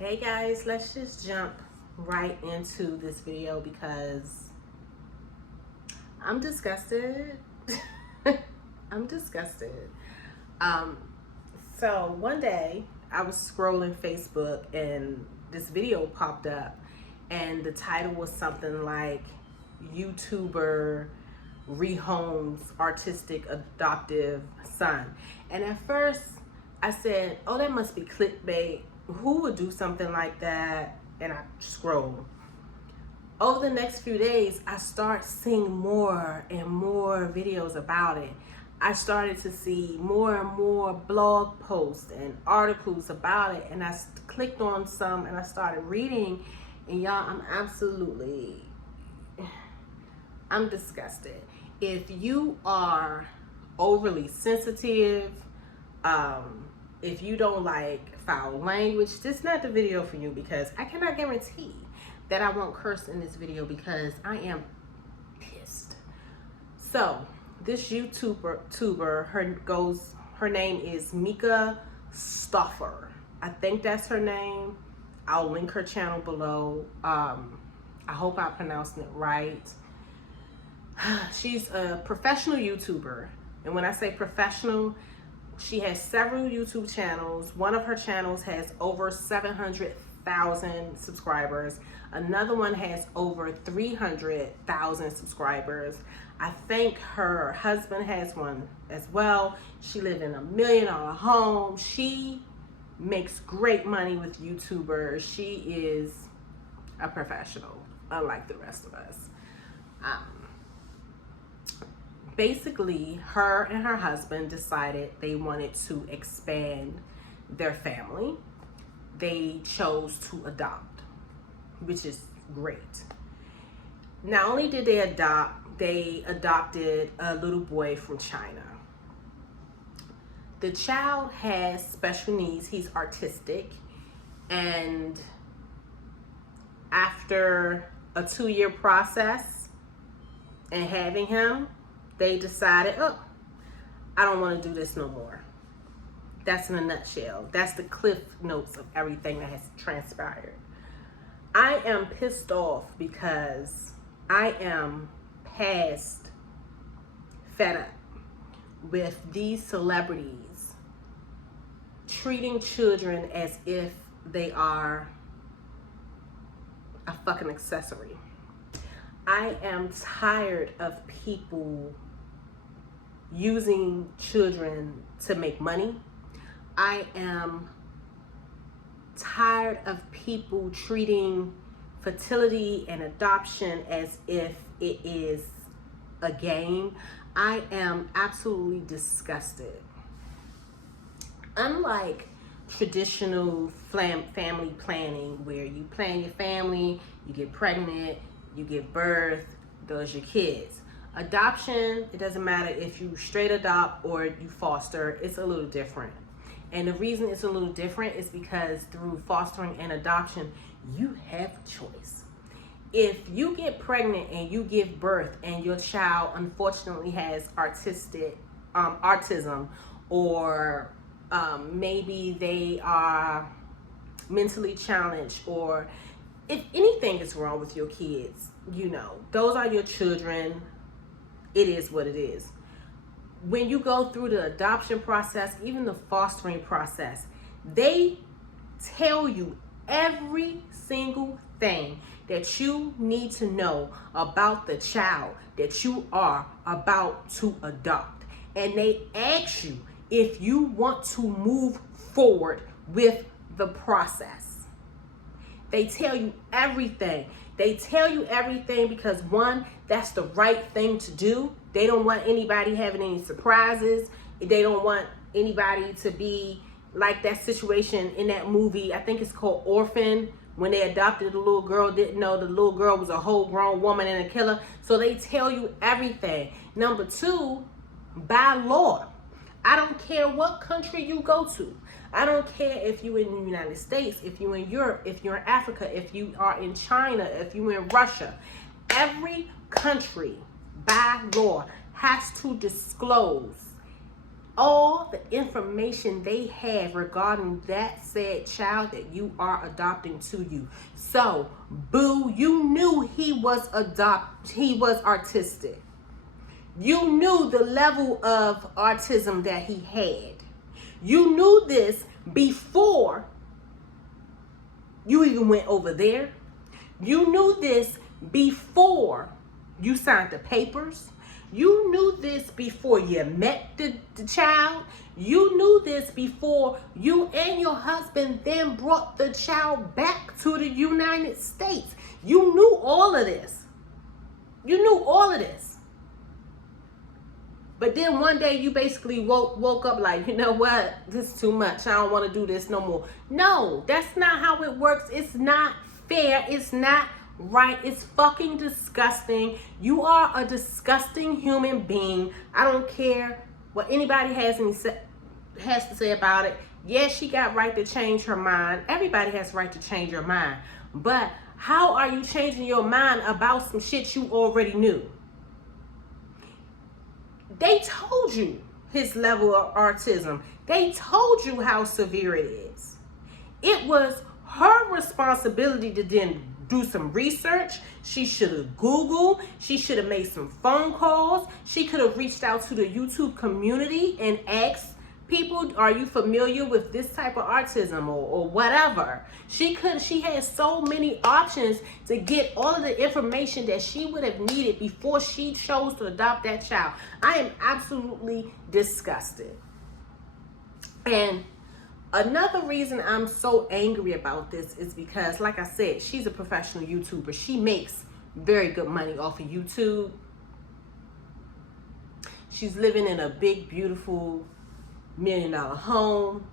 Hey guys, let's just jump right into this video because I'm disgusted. I'm disgusted. Um, so one day I was scrolling Facebook and this video popped up and the title was something like YouTuber Rehomes autistic adoptive son. And at first I said, oh, that must be clickbait. Who would do something like that? And I scroll. Over the next few days, I start seeing more and more videos about it. I started to see more and more blog posts and articles about it, and I clicked on some and I started reading, and y'all, I'm disgusted. If you are overly sensitive, if you don't like foul language, this is not the video for you, because I cannot guarantee that I won't curse in this video because I am pissed. So this YouTuber, her name is Mika Stoffer. I think that's her name. I'll link her channel below. I hope I pronounced it right. She's a professional YouTuber, and when I say professional, she has several YouTube channels. One of her channels has over 700,000 subscribers. Another one has over 300,000 subscribers. I think her husband has one as well. She lives in $1 million home. She makes great money with YouTubers. She is a professional, unlike the rest of us. Basically, her and her husband decided they wanted to expand their family. They chose to adopt, which is great. Not only did they adopt, they adopted a little boy from China. The child has special needs. He's autistic, and after a 2-year process and having him, they decided, oh, I don't want to do this no more. That's in a nutshell. That's the cliff notes of everything that has transpired. I am pissed off because I am past fed up with these celebrities treating children as if they are a fucking accessory. I am tired of people using children to make money. I am tired of people treating fertility and adoption as if it is a game. I am absolutely disgusted. Unlike traditional family planning, where you plan your family, you get pregnant, you give birth, those are your kids. Adoption, it doesn't matter if you straight adopt or you foster, it's a little different. And the reason it's a little different is because through fostering and adoption, you have a choice. If you get pregnant and you give birth and your child unfortunately has autism, or maybe they are mentally challenged, or if anything is wrong with your kids, those are your children. It is what it is. When you go through the adoption process, even the fostering process, they tell you every single thing that you need to know about the child that you are about to adopt. And they ask you if you want to move forward with the process. They tell you everything. They tell you everything because, one, that's the right thing to do. They don't want anybody having any surprises. They don't want anybody to be like that situation in that movie. I think it's called Orphan, when they adopted the little girl, didn't know the little girl was a whole grown woman and a killer. So they tell you everything. Number two, by law, I don't care what country you go to. I don't care if you're in the United States, if you're in Europe, if you're in Africa, if you are in China, if you're in Russia. Every country, by law, has to disclose all the information they have regarding that said child that you are adopting to you. So, boo, you knew he was autistic. You knew the level of autism that he had. You knew this before you even went over there. You knew this before you signed the papers. You knew this before you met the child. You knew this before you and your husband then brought the child back to the United States. You knew all of this. You knew all of this. But then one day you basically woke up like, you know what? This is too much. I don't want to do this no more. No, that's not how it works. It's not fair. It's not right. It's fucking disgusting. You are a disgusting human being. I don't care what anybody has to say about it. Yes, she got right to change her mind. Everybody has right to change your mind. But how are you changing your mind about some shit you already knew? They told you his level of autism. They told you how severe it is. It was her responsibility to then do some research. She should have Googled. She should have made some phone calls. She could have reached out to the YouTube community and asked people, are you familiar with this type of autism or whatever? She had so many options to get all of the information that she would have needed before she chose to adopt that child. I am absolutely disgusted. And another reason I'm so angry about this is because, like I said, she's a professional YouTuber. She makes very good money off of YouTube. She's living in a big, beautiful $1 million home.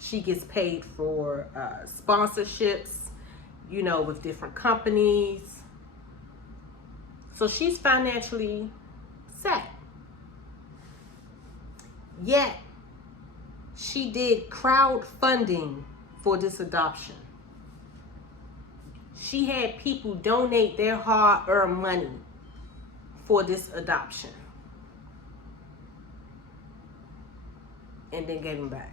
She gets paid for sponsorships, with different companies. So she's financially set. Yet, she did crowdfunding for this adoption. She had people donate their hard-earned money for this adoption. And then gave them back.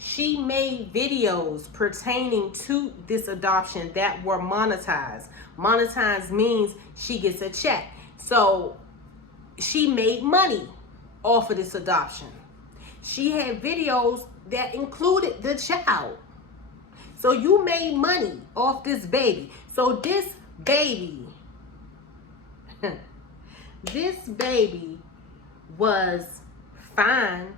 She made videos pertaining to this adoption that were monetized. Monetized means she gets a check. So she made money off of this adoption. She had videos that included the child. So you made money off this baby. So this baby, this baby was fine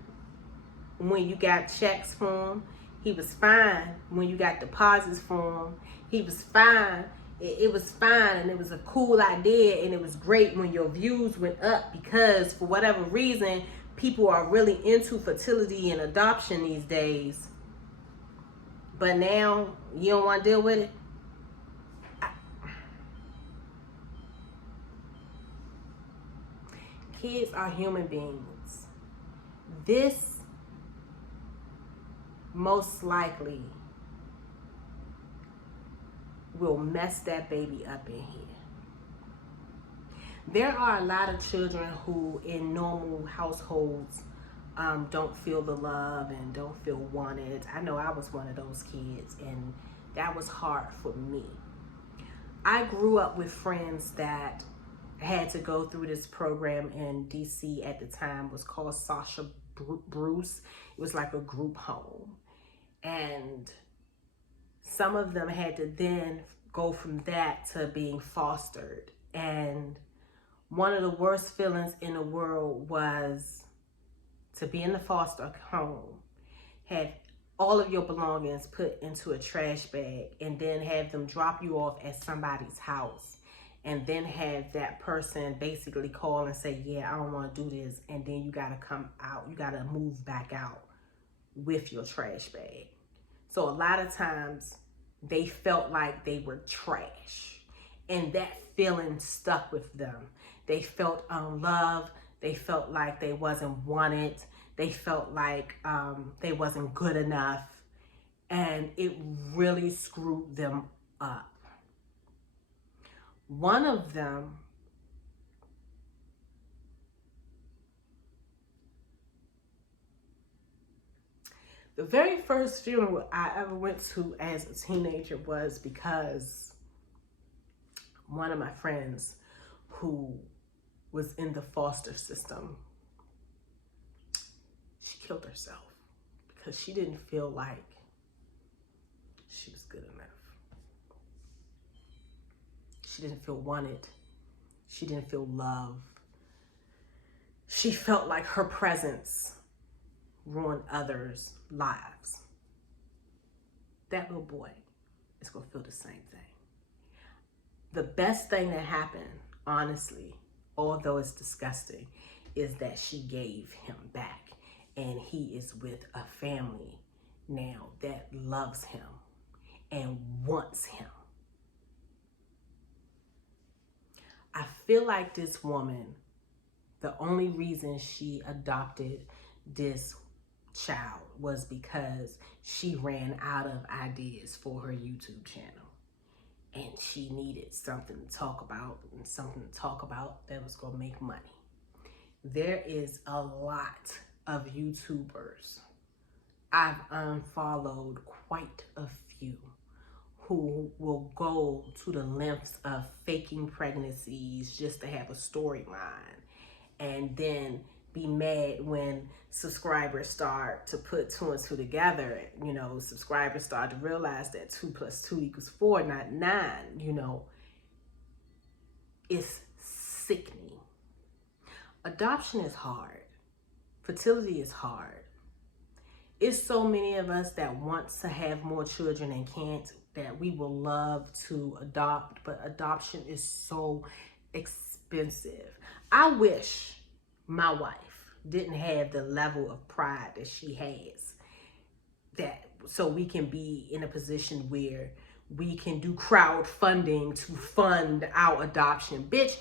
when you got checks for him. He was fine when you got deposits for him. He was fine. It was fine, and it was a cool idea, and it was great when your views went up because for whatever reason, people are really into fertility and adoption these days. But now you don't want to deal with it. Kids are human beings. This most likely will mess that baby up in here. There are a lot of children who in normal households don't feel the love and don't feel wanted. I know I was one of those kids, and that was hard for me. I grew up with friends that had to go through this program in DC at the time. It was called Sasha Bruce. It was like a group home. And some of them had to then go from that to being fostered. And one of the worst feelings in the world was to be in the foster home, have all of your belongings put into a trash bag, and then have them drop you off at somebody's house, and then have that person basically call and say, yeah, I don't want to do this, and then you got to come out, you got to move back out with your trash bag. So a lot of times they felt like they were trash, and that feeling stuck with them. They felt unloved. They felt like they wasn't wanted. They felt like they wasn't good enough. And it really screwed them up. One of them The very first funeral I ever went to as a teenager was because one of my friends who was in the foster system, she killed herself because she didn't feel like she was good enough. She didn't feel wanted. She didn't feel love. She felt like her presence ruined others' lives. That little boy is going to feel the same thing. The best thing that happened, honestly, although it's disgusting, is that she gave him back. And he is with a family now that loves him and wants him. I feel like this woman, the only reason she adopted this child was because she ran out of ideas for her YouTube channel. And she needed something to talk about, and something to talk about that was going to make money. There is a lot of YouTubers. I've unfollowed quite a few who will go to the lengths of faking pregnancies just to have a storyline, and then be mad when subscribers start to put two and two together. You know, subscribers start to realize that 2 + 2 = 4, not 9. You know, it's sickening. Adoption is hard. Fertility is hard. It's so many of us that want to have more children and can't, that we will love to adopt, but adoption is so expensive. I wish my wife didn't have the level of pride that she has, that so we can be in a position where we can do crowdfunding to fund our adoption. Bitch,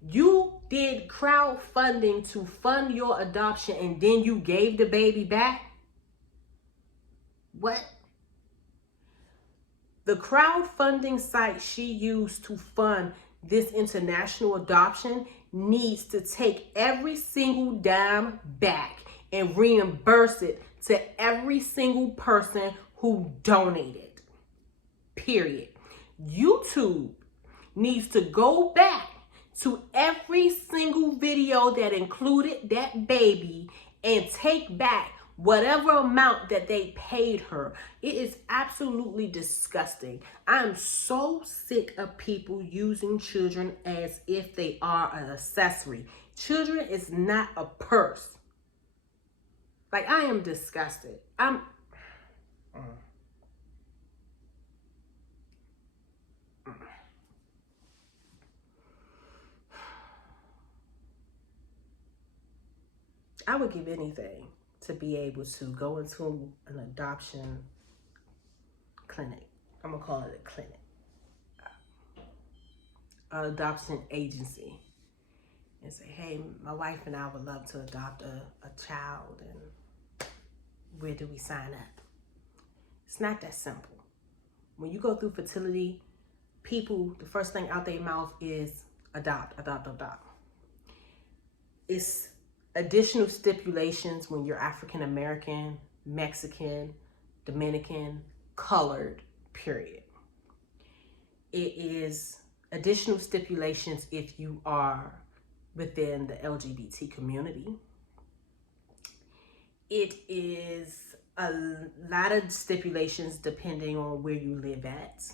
you did crowdfunding to fund your adoption and then you gave the baby back? What? The crowdfunding site she used to fund this international adoption needs to take every single dime back and reimburse it to every single person who donated. Period. YouTube needs to go back to every single video that included that baby and take back whatever amount that they paid her. It is absolutely disgusting. I'm so sick of people using children as if they are an accessory. Children is not a purse. Like, I am disgusted. I would give anything to be able to go into an adoption clinic. I'm gonna call it a clinic. An adoption agency. And say, hey, my wife and I would love to adopt a child, and where do we sign up? It's not that simple. When you go through fertility, people, the first thing out their mouth is adopt, adopt, adopt. It's additional stipulations when you're African American, Mexican, Dominican, colored, period. It is additional stipulations if you are within the LGBT community. It is a lot of stipulations depending on where you live at.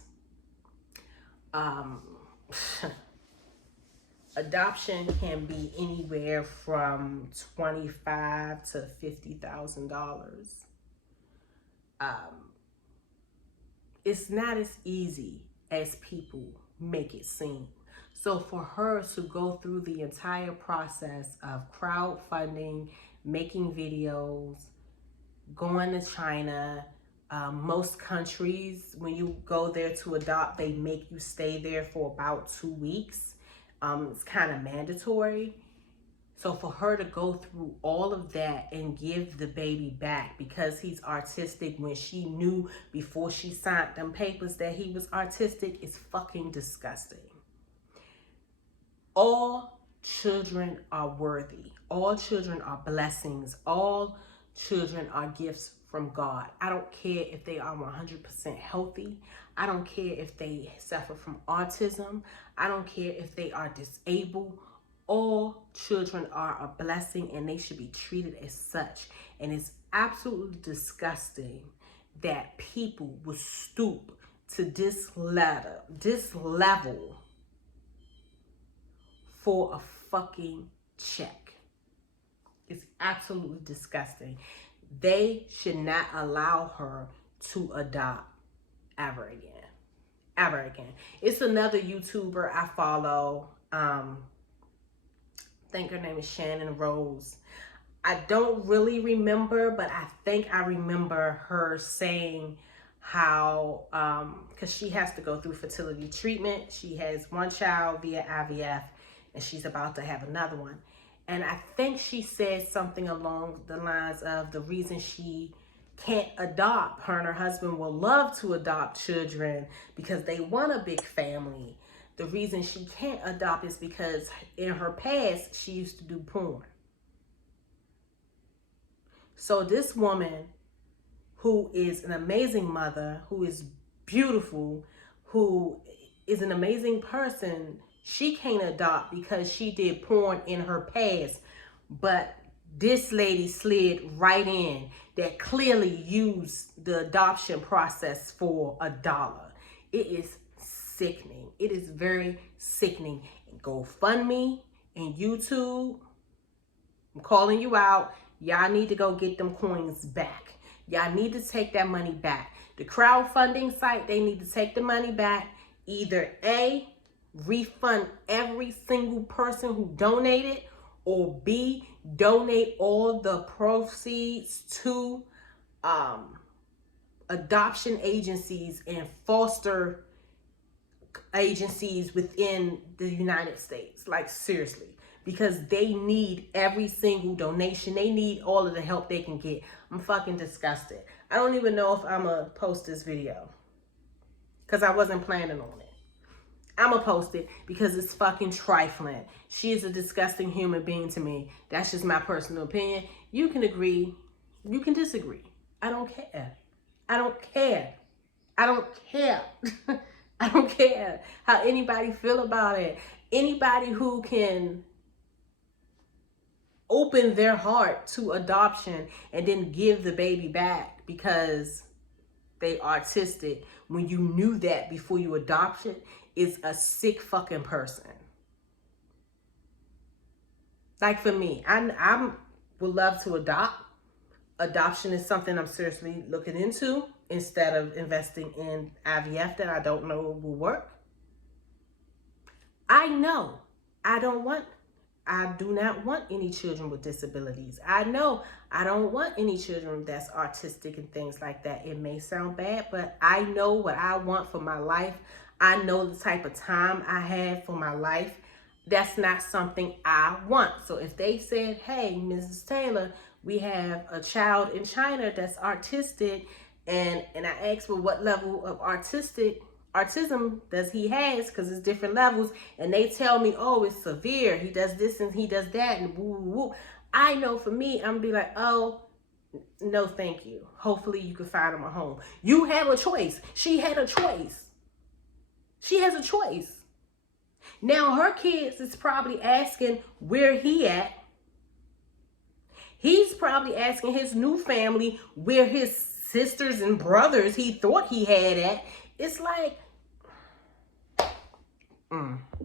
Adoption can be anywhere from $25,000 to $50,000. It's not as easy as people make it seem. So for her to go through the entire process of crowdfunding, making videos, going to China, most countries, when you go there to adopt, they make you stay there for about 2 weeks. It's kind of mandatory. So for her to go through all of that and give the baby back because he's autistic, when she knew before she signed them papers that he was autistic, is fucking disgusting. All children are worthy. All children are blessings. All children are gifts from God. I don't care if they are 100% healthy. I don't care if they suffer from autism. I don't care if they are disabled. All children are a blessing and they should be treated as such. And it's absolutely disgusting that people will stoop to this level for a fucking check. It's absolutely disgusting. They should not allow her to adopt ever again. Ever again. It's another YouTuber I follow. I think her name is Shannon Rose. I don't really remember, but I think I remember her saying how, because she has to go through fertility treatment. She has one child via IVF, and she's about to have another one. And I think she said something along the lines of the reason she can't adopt, her and her husband will love to adopt children because they want a big family. The reason she can't adopt is because in her past, she used to do porn. So this woman, who is an amazing mother, who is beautiful, who is an amazing person, she can't adopt because she did porn in her past. But this lady slid right in that clearly used the adoption process for $1. It is sickening. It is very sickening. And GoFundMe and YouTube, I'm calling you out. Y'all need to go get them coins back. Y'all need to take that money back. The crowdfunding site, they need to take the money back. Either A, refund every single person who donated, or B, donate all the proceeds to adoption agencies and foster agencies within the United States. Like, seriously. Because they need every single donation. They need all of the help they can get. I'm fucking disgusted. I don't even know if I'm going to post this video, because I wasn't planning on it. I'm going to post it because it's fucking trifling. She is a disgusting human being to me. That's just my personal opinion. You can agree. You can disagree. I don't care. I don't care. I don't care. I don't care how anybody feel about it. Anybody who can open their heart to adoption and then give the baby back because they autistic when you knew that before you adopted is a sick fucking person. Like, for me, I would love to adopt. Adoption is something I'm seriously looking into instead of investing in IVF that I don't know will work. I know I do not want any children with disabilities. I know I don't want any children that's autistic and things like that. It may sound bad, but I know what I want for my life. I know the type of time I have for my life. That's not something I want. So if they said, hey, Mrs. Taylor, we have a child in China that's autistic, and I asked for what level of autism does he has, because it's different levels, and they tell me, oh, it's severe, he does this and he does that, and woo, woo, woo. I know for me, I'm gonna be like, oh, no thank you. Hopefully you can find him a home. You have a choice. She had a choice. She has a choice. Now her kids is probably asking where he at. He's probably asking his new family where his sisters and brothers he thought he had at. It's like,